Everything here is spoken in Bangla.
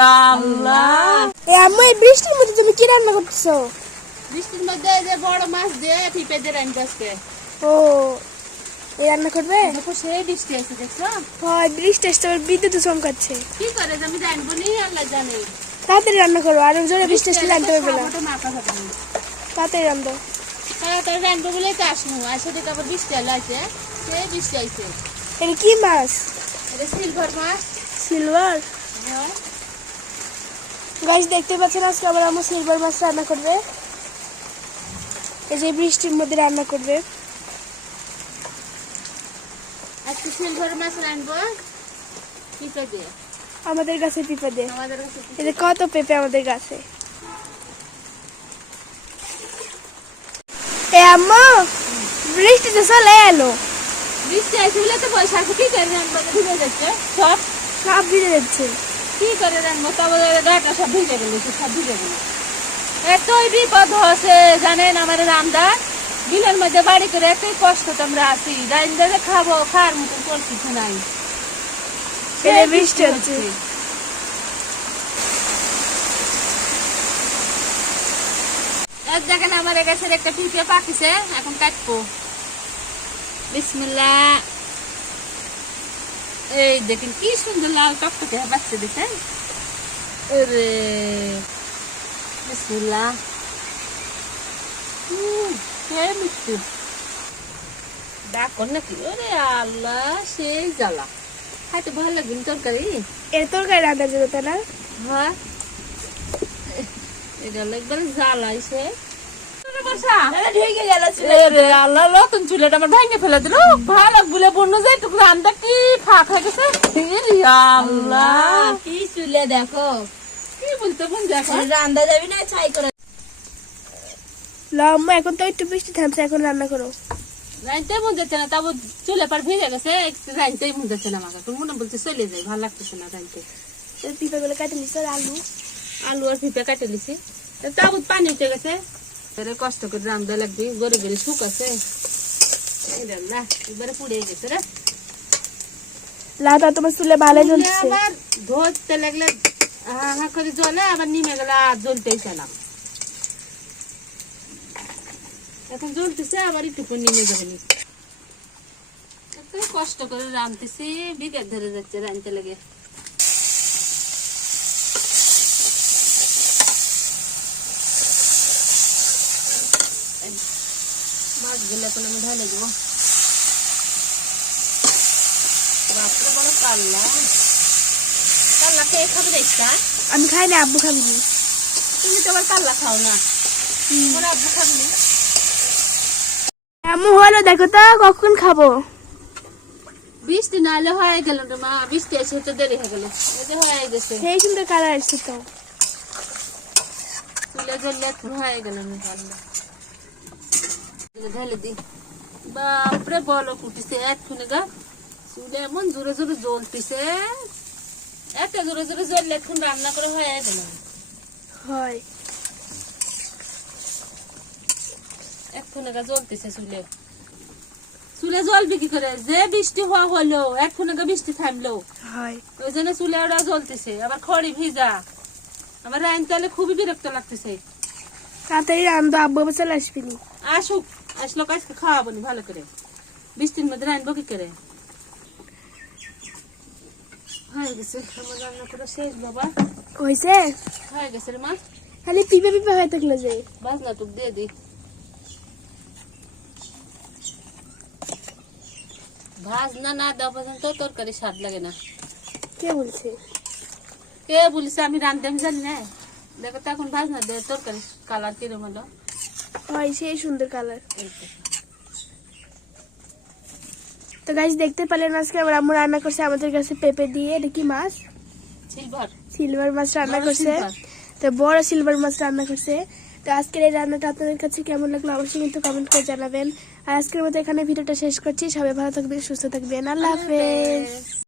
আল্লাহ, আম্মু এই বৃষ্টির মধ্যে তুমি কি রান্না করতেছো? বৃষ্টির মধ্যে এই যে বড় মাছ দিয়ে পিঁপে দিয়ে রান্না করছে। ও এই রান্না করবে? দেখো সেই বৃষ্টি আছে, দেখছো? হয় বৃষ্টি আসছে, আবার বিদ্যুৎ চমকাচ্ছে। কি করে যে আমি জানবো নি, আল্লাহ জানে। তাড়াতাড়ি রান্না করো, আর জোরে বৃষ্টি আসলে জানতে পারবে না। মাথা ফাটা নেই, তাড়াতাড়ি রান্না। তাড়াতাড়ি রান্না বলে তো আসবো, আসে দেখে আবার বৃষ্টি এলো আছে, সেই বৃষ্টি আইছে। এটা কি মাছ? এটা সিলভার মাছ। সিলভার? হ্যাঁ গাইস দেখতে পাচ্ছেন, আজকে আবার আম্মু সিলভার মাছ রান্না করবে। এই যে বৃষ্টির মধ্যে রান্না করবে। আজকে সিলভার মাছ রানবো পিঁপে দিয়ে। আমাদের গাছে পিঁপে দিয়ে। আমাদের কাছে এই যে কত পেঁপে আমাদের গাছে। এ আম্মু বৃষ্টিতে চলে এলো। বৃষ্টি আইছে বলে তো বয়স আছে, কি করে রানবো? ভিজে যাচ্ছে সব, সব ভিজে যাচ্ছে। কি করে রানবো? তবে গাটা সব ভিজে গেল, সব ভিজে গেল। এতই বিপদ হচ্ছে জানেন, আমার রামদার বিলের মধ্যে বাড়ি করে এতই কষ্ট তোমরা আছি, রাইন্দা খাবো, খাওয়ার মতন কোন কিছু নাই। এই বৃষ্টি হচ্ছে। দেখেন আমার গাছের একটা পিঁপে পাকিছে, এখন কাটবো। বিসমিল্লাহ। এই দেখেন কি সুন্দর লাল টকটকে বাচ্চা, দেখেন। ওরে বিসমিল্লাহ। মিষ্টি ডাকন নাকি? ওরে আল্লাহ, সেই জ্বালা, খাইতে ভালো লাগবে তরকারি। এর তরকারি রান্না যাবে তাই না? হ্যাঁ এটা একবার জ্বালাইছে। আল্লাহ নতুন চুলেটা আমার ভেঙে ফেলে দিল, ভালো বলে বন্য যায় টুকু রান্না কি ফাঁক হয়ে গেছে। আল্লাহ কি চুলে দেখো, কি বলতে বোন, দেখো রান্না যাবি না ছাই করে। আম্মু এখন তো একটু বৃষ্টি থামছে, এখন রান্না করো। রাইতে মন যাচ্ছে না, তারপর চুলে পার ভিজে গেছে, রাইতেই মন যাচ্ছে না আমাকে। মনে বলছে চলে যাই, ভালো লাগতেছে না রাইতে। পিঁপে গুলো কাটে নিচ্ছে, আলু আলু আর পিঁপে কাটে নিছি, তাবুত পানি উঠে গেছে। কষ্ট করে রান্ধা লাগবে, গড়ে গড়ে শুক আছে। এবারে পুড়ে গেছে রে। লাউটা তোমার চুলে ভালো জ্বলছে। আবার ধরতে লাগলে হা করে জ্বলে, আবার নিমে গেলে আর জ্বলতেই চালাম। এখন জ্বলতেছে, আবার একটু নিমে যাবে নি। কষ্ট করে রাঁধতেছি, বিকেট ধরে যাচ্ছে রাঁধতে লেগে। মাছগুলো এখন আমি ঢালে দেবো। বাপরে বড় কাল্লা, কাল্লা কে খাবে দেখছা? আমি খাই না, আব্বু খাবি নি। তুমি তো আবার কাল্লা খাও না, তোমার আব্বু খাবি না। আম্মু হলো দেখো তো কখন খাবো। বৃষ্টি নাহলে হয়ে গেল রে মা, বৃষ্টি এসে তো দেরি হয়ে গেল। এই যে হয়ে গেছে, সেই সুন্দর কালার আসছে তো। চুলে জ্বললে হয়ে গেল। ঢেলে দি। বাপরে বলো কুটিছে এক্ষুনি গা, চুলে এমন জোরে জোরে জ্বলতেছে, এত জোরে জোরে জ্বললে এখন রান্না করে হয়ে গেল। হয় এক্ষুনি গা জ্বলতেছে চুলে। চুলে জ্বলবে কি করে? যে বৃষ্টি হওয়া হলো, এক্ষুনি গা বৃষ্টি থামলো, হয় ওই জন্য চুলে ওরা জ্বলতেছে। আবার খড়ি ভিজা, আমার রাইনতালে খুবই বিরক্ত লাগতেছে। তাড়াতাড়ি রান্ধো, আব্বু আবার চলে আসবি নি। আসুক, আসলো আজকে খাওয়াবো নি ভালো করে, বৃষ্টির মধ্যে রানবো কি করে। হয়ে গেছে আমার রান্না করা শেষ বাবা। হয়েছে? হয়ে গেছে রে মা। খালি পিঁপে পিঁপে হয়ে থাকলো যে। বাজনা টুক দিয়ে দি। ভাজনা না দেওয়া পর্যন্ত তরকারি স্বাদ লাগে না। কে বলছে? কে বলিস? আমি রান্ধতে আমি জানি না। দেখো তো এখন ভাজনা দেয় তরকারি কালার কিরম হলো। হয় সেই সুন্দর কালার। তো গাইস দেখতে পেলেন, আজকে আমার আম্মু রান্না করছে আমাদের কাছে পেঁপে দিয়ে। এটা কি মাছ? সিলভার। সিলভার মাছ রান্না বড় করছে। সিলভার। তো বড় সিলভার মাছ রান্না করছে। তো আজকের এই রান্নাটা আপনাদের কাছে কেমন লাগলো অবশ্যই কিন্তু কমেন্ট করে জানাবেন। আর আজকের মতো এখানে ভিডিওটা শেষ করছি। সবাই ভালো থাকবেন, সুস্থ থাকবেন। আল্লাহ হাফেজ।